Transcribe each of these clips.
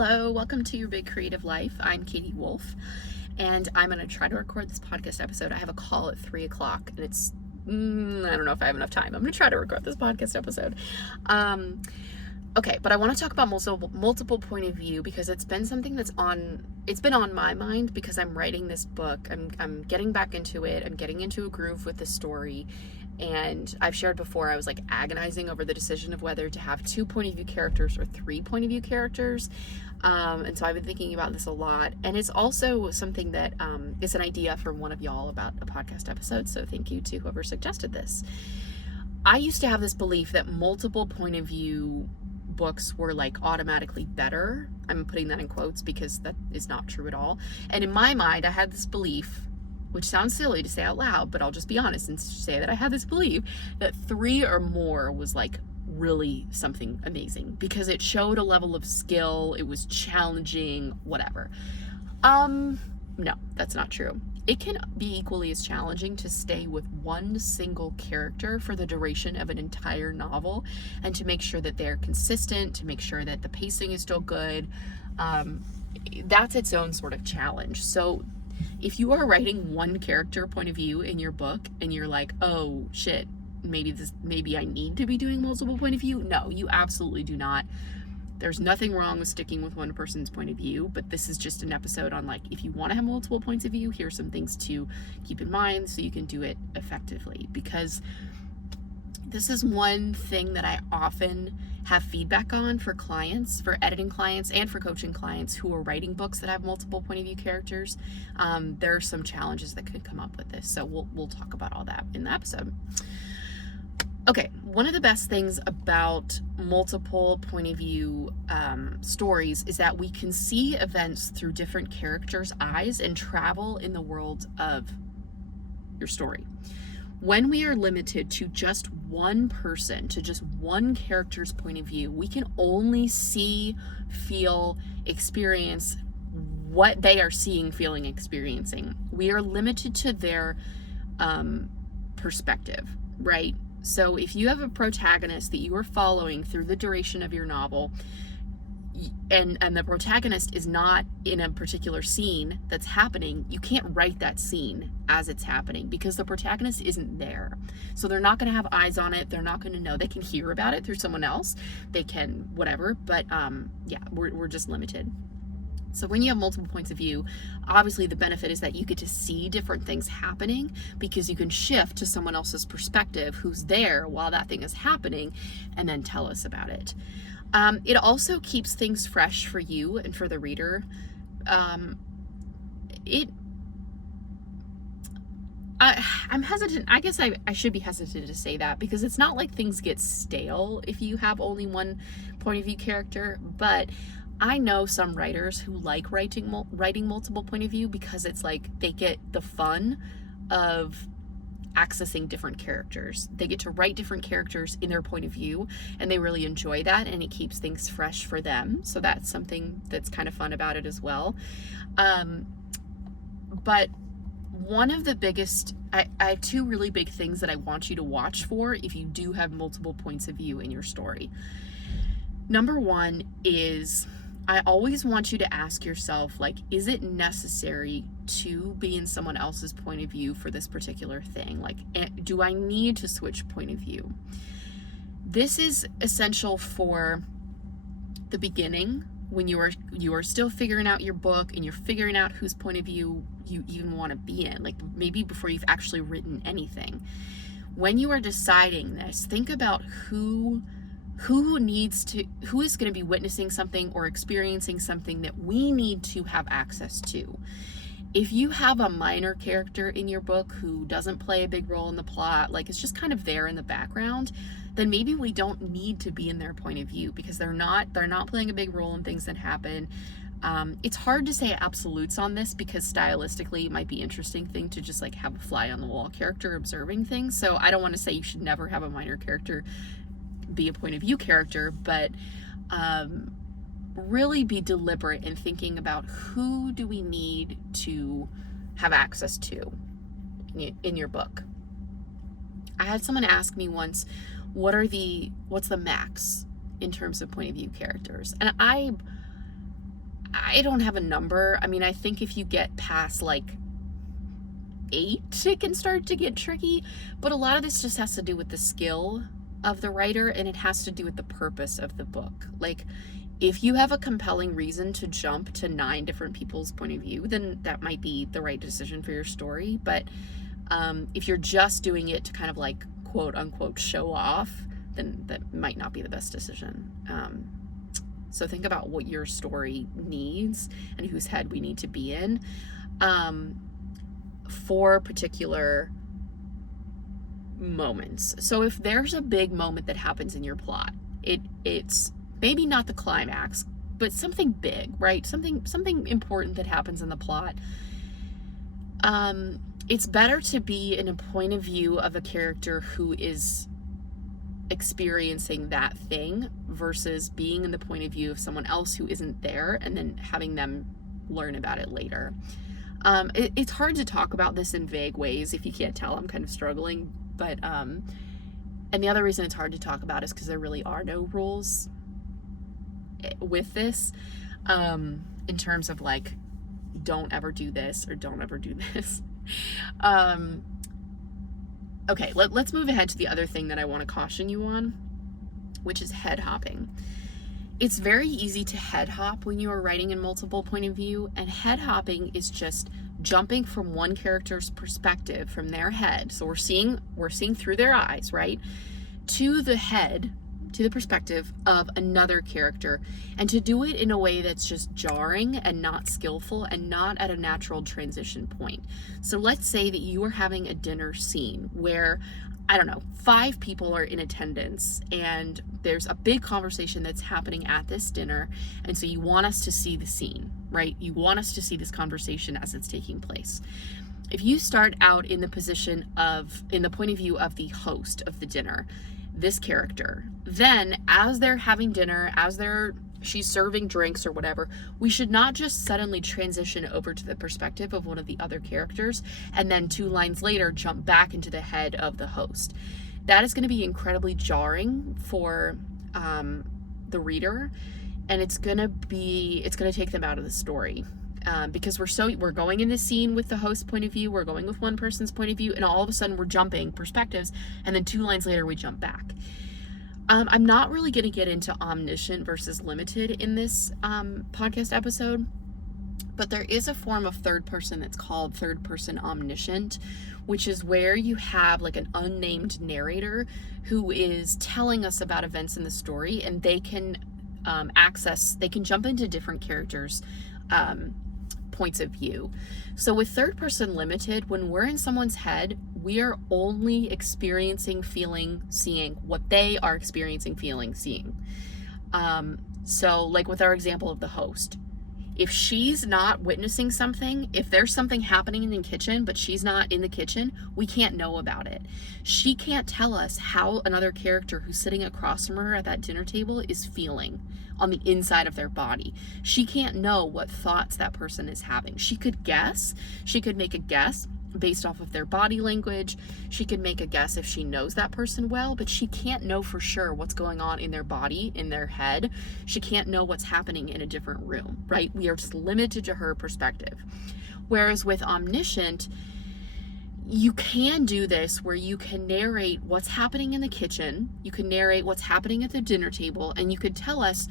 Hello, welcome to Your Big Creative Life. I'm Katie Wolf, and I'm going to try to record this podcast episode. I have a call at 3 o'clock, and it's, I don't know if I have enough time. I'm going to try to record this podcast episode. Okay, but I want to talk about multiple point of view because it's been something it's been on my mind because I'm writing this book. I'm getting back into it. I'm getting into a groove with the story. And I've shared before, I was like agonizing over the decision of whether to have 2 point of view characters or 3 point of view characters. And so I've been thinking about this a lot. And it's also something that is an idea from one of y'all about a podcast episode. So thank you to whoever suggested this. I used to have this belief that multiple point of view books were like automatically better. I'm putting that in quotes because that is not true at all. And in my mind, I had this belief, which sounds silly to say out loud, but I'll just be honest and say that I had this belief that 3 or more was like really something amazing because it showed a level of skill, it was challenging, whatever. No, that's not true. It can be equally as challenging to stay with one single character for the duration of an entire novel and to make sure that they're consistent, to make sure that the pacing is still good. That's its own sort of challenge. So if you are writing one character point of view in your book and you're like, oh shit, maybe I need to be doing multiple point of view. No, you absolutely do not. There's nothing wrong with sticking with one person's point of view, but this is just an episode on like, if you want to have multiple points of view, here's some things to keep in mind so you can do it effectively. Because this is one thing that I often have feedback on for clients, for editing clients and for coaching clients who are writing books that have multiple point of view characters. There are some challenges that could come up with this. So we'll talk about all that in the episode. Okay, one of the best things about multiple point of view stories is that we can see events through different characters' eyes and travel in the world of your story. When we are limited to just one person, to just one character's point of view, we can only see, feel, experience what they are seeing, feeling, experiencing. We are limited to their perspective, right? So if you have a protagonist that you are following through the duration of your novel, and the protagonist is not in a particular scene that's happening, you can't write that scene as it's happening because the protagonist isn't there. So they're not going to have eyes on it. They're not going to know. They can hear about it through someone else. They can whatever, but yeah, we're just limited. So when you have multiple points of view, obviously the benefit is that you get to see different things happening because you can shift to someone else's perspective who's there while that thing is happening and then tell us about it. It also keeps things fresh for you and for the reader. I'm hesitant. I guess I should be hesitant to say that because it's not like things get stale if you have only one point of view character, but I know some writers who like writing multiple point of view because it's like they get the fun of accessing different characters. They get to write different characters in their point of view and they really enjoy that and it keeps things fresh for them. So that's something that's kind of fun about it as well. But one of the biggest, I have 2 really big things that I want you to watch for if you do have multiple points of view in your story. Number 1 is I always want you to ask yourself, like, is it necessary to be in someone else's point of view for this particular thing? Like, do I need to switch point of view? This is essential for the beginning when you are still figuring out your book and you're figuring out whose point of view you even want to be in, like maybe before you've actually written anything. When you are deciding this, think about who is going to be witnessing something or experiencing something that we need to have access to. If you have a minor character in your book who doesn't play a big role in the plot, like it's just kind of there in the background, then maybe we don't need to be in their point of view because they're not playing a big role in things that happen. It's hard to say absolutes on this because stylistically it might be an interesting thing to just like have a fly on the wall character observing things. So I don't want to say you should never have a minor character be a point of view character, but really be deliberate in thinking about who do we need to have access to in your book. I had someone ask me once, what's the max in terms of point of view characters? And I don't have a number. I mean, I think if you get past like 8, it can start to get tricky, but a lot of this just has to do with the skill of the writer, and it has to do with the purpose of the book. Like, if you have a compelling reason to jump to 9 different people's point of view, then that might be the right decision for your story. But if you're just doing it to kind of like quote unquote show off, then that might not be the best decision. So think about what your story needs and whose head we need to be in for particular moments. So if there's a big moment that happens in your plot, it's maybe not the climax, but something big, right? Something important that happens in the plot. It's better to be in a point of view of a character who is experiencing that thing versus being in the point of view of someone else who isn't there and then having them learn about it later. It's hard to talk about this in vague ways. If you can't tell, I'm kind of struggling, but and the other reason it's hard to talk about is because there really are no rules with this, in terms of like, don't ever do this or don't ever do this. Okay, let's move ahead to the other thing that I want to caution you on, which is head hopping. It's very easy to head hop when you are writing in multiple point of view, and head hopping is just jumping from one character's perspective, from their head. So we're seeing through their eyes, right? To the head, to the perspective of another character, and to do it in a way that's just jarring and not skillful and not at a natural transition point. So let's say that you are having a dinner scene where, I don't know, 5 people are in attendance and there's a big conversation that's happening at this dinner, and so you want us to see the scene, right? You want us to see this conversation as it's taking place. If you start out in the point of view of the host of the dinner, this character, then as they're having dinner, she's serving drinks or whatever, we should not just suddenly transition over to the perspective of one of the other characters and then 2 lines later jump back into the head of the host. That is going to be incredibly jarring for the reader, and it's going to take them out of the story. Because we're going in the scene with the host point of view, we're going with one person's point of view, and all of a sudden we're jumping perspectives, and then 2 lines later we jump back. I'm not really going to get into omniscient versus limited in this podcast episode, but there is a form of third person that's called third person omniscient, which is where you have like an unnamed narrator who is telling us about events in the story, and they can jump into different characters' points of view. So with third person limited, when we're in someone's head, we are only experiencing, feeling, seeing what they are experiencing, feeling, seeing. So like with our example of the host, if she's not witnessing something, if there's something happening in the kitchen, but she's not in the kitchen, we can't know about it. She can't tell us how another character who's sitting across from her at that dinner table is feeling on the inside of their body. She can't know what thoughts that person is having. She could guess. She could make a guess based off of their body language. She could make a guess if she knows that person well, but she can't know for sure what's going on in their body, in their head. She can't know what's happening in a different room, right? We are just limited to her perspective. Whereas with omniscient, you can do this where you can narrate what's happening in the kitchen, you can narrate what's happening at the dinner table, and you could tell us,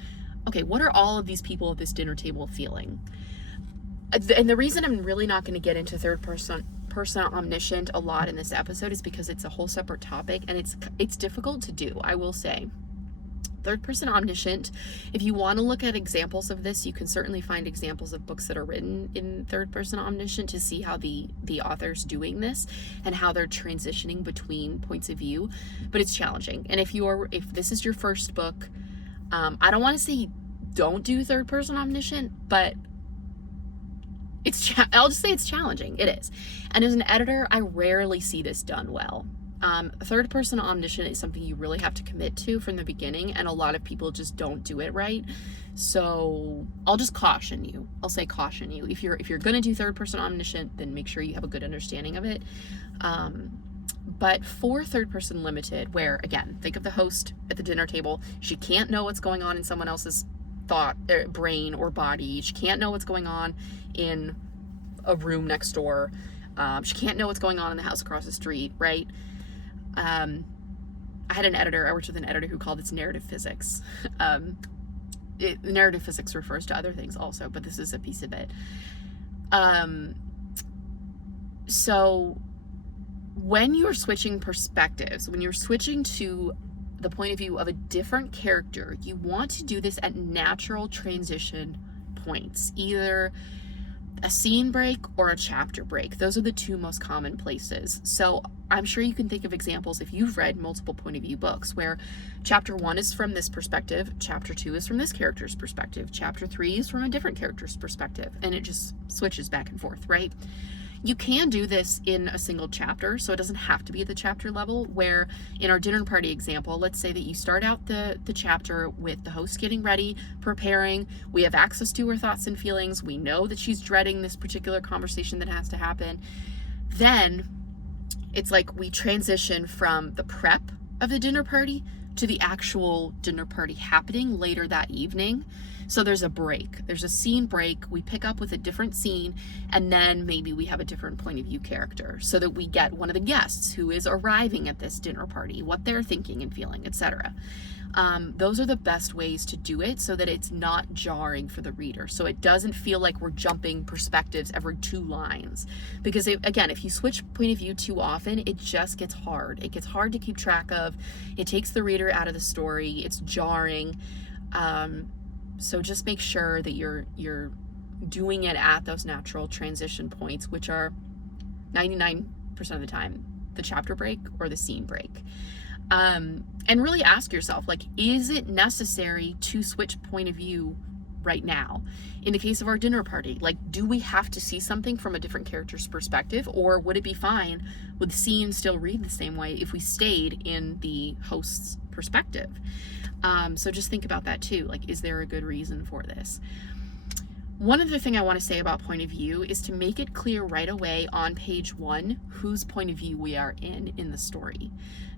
okay, what are all of these people at this dinner table feeling? And the reason I'm really not going to get into third person omniscient a lot in this episode is because it's a whole separate topic, and it's difficult to do, I will say. Third person omniscient, if you want to look at examples of this, you can certainly find examples of books that are written in third person omniscient to see how the author's doing this and how they're transitioning between points of view, but it's challenging. And if this is your first book, I don't want to say don't do third person omniscient, but I'll just say it's challenging. It is. And as an editor, I rarely see this done well. Third person omniscient is something you really have to commit to from the beginning, and a lot of people just don't do it right. So I'll just caution you. I'll say caution you. If you're going to do third person omniscient, then make sure you have a good understanding of it. But for third person limited, where again, think of the host at the dinner table. She can't know what's going on in someone else's brain or body. She can't know what's going on in a room next door. She can't know what's going on in the house across the street, right? I worked with an editor who called this narrative physics. Narrative physics refers to other things also, but this is a piece of it. So when you're switching perspectives, when you're switching to the point of view of a different character, you want to do this at natural transition points, either a scene break or a chapter break. Those are the two most common places. So I'm sure you can think of examples if you've read multiple point of view books where chapter 1 is from this perspective, chapter 2 is from this character's perspective, chapter 3 is from a different character's perspective, and it just switches back and forth, right? You can do this in a single chapter, so it doesn't have to be at the chapter level, where in our dinner party example, let's say that you start out the chapter with the host getting ready, preparing, we have access to her thoughts and feelings, we know that she's dreading this particular conversation that has to happen. Then it's like we transition from the prep of the dinner party to the actual dinner party happening later that evening. So there's a break, there's a scene break, we pick up with a different scene, and then maybe we have a different point of view character so that we get one of the guests who is arriving at this dinner party, what they're thinking and feeling, etc. Those are the best ways to do it so that it's not jarring for the reader. So it doesn't feel like we're jumping perspectives every 2 lines. Because again, if you switch point of view too often, it just gets hard. It gets hard to keep track of. It takes the reader out of the story. It's jarring. So just make sure that you're doing it at those natural transition points, which are 99% of the time the chapter break or the scene break. And really ask yourself, like, is it necessary to switch point of view right now? In the case of our dinner party, like, do we have to see something from a different character's perspective, or would it be fine, would the scene still read the same way if we stayed in the host's perspective? So just think about that too. Like, is there a good reason for this? One other thing I want to say about point of view is to make it clear right away on page 1 whose point of view we are in the story.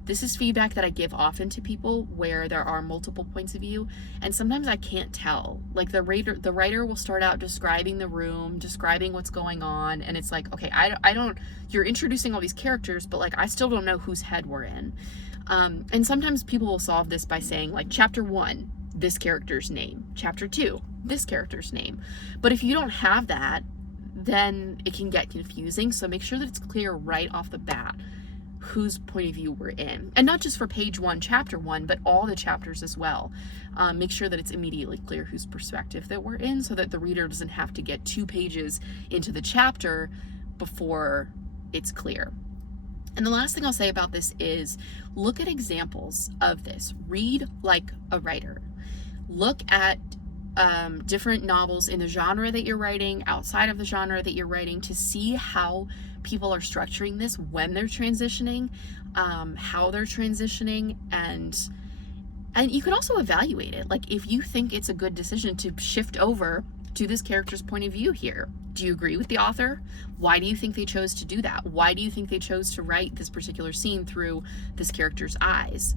This is feedback that I give often to people where there are multiple points of view, and sometimes I can't tell. Like the writer will start out describing the room, describing what's going on, and it's like, okay, I don't, you're introducing all these characters, but like I still don't know whose head we're in. And sometimes people will solve this by saying, like, chapter 1, this character's name, chapter 2, this character's name. But if you don't have that, then it can get confusing. So make sure that it's clear right off the bat whose point of view we're in. And not just for page 1, chapter 1, but all the chapters as well. Make sure that it's immediately clear whose perspective that we're in so that the reader doesn't have to get 2 pages into the chapter before it's clear. And the last thing I'll say about this is look at examples of this. Read like a writer. Look at different novels in the genre that you're writing, outside of the genre that you're writing, to see how people are structuring this when they're transitioning, how they're transitioning, and you can also evaluate it. Like, if you think it's a good decision to shift over to this character's point of view here, do you agree with the author? Why do you think they chose to do that? Why do you think they chose to write this particular scene through this character's eyes?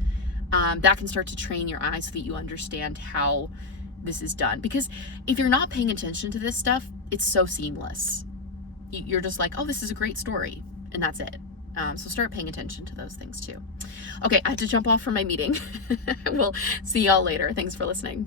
That can start to train your eyes so that you understand how this is done. Because if you're not paying attention to this stuff, it's so seamless. You're just like, oh, this is a great story, and that's it. So start paying attention to those things too. Okay, I have to jump off for my meeting. We'll see y'all later. Thanks for listening.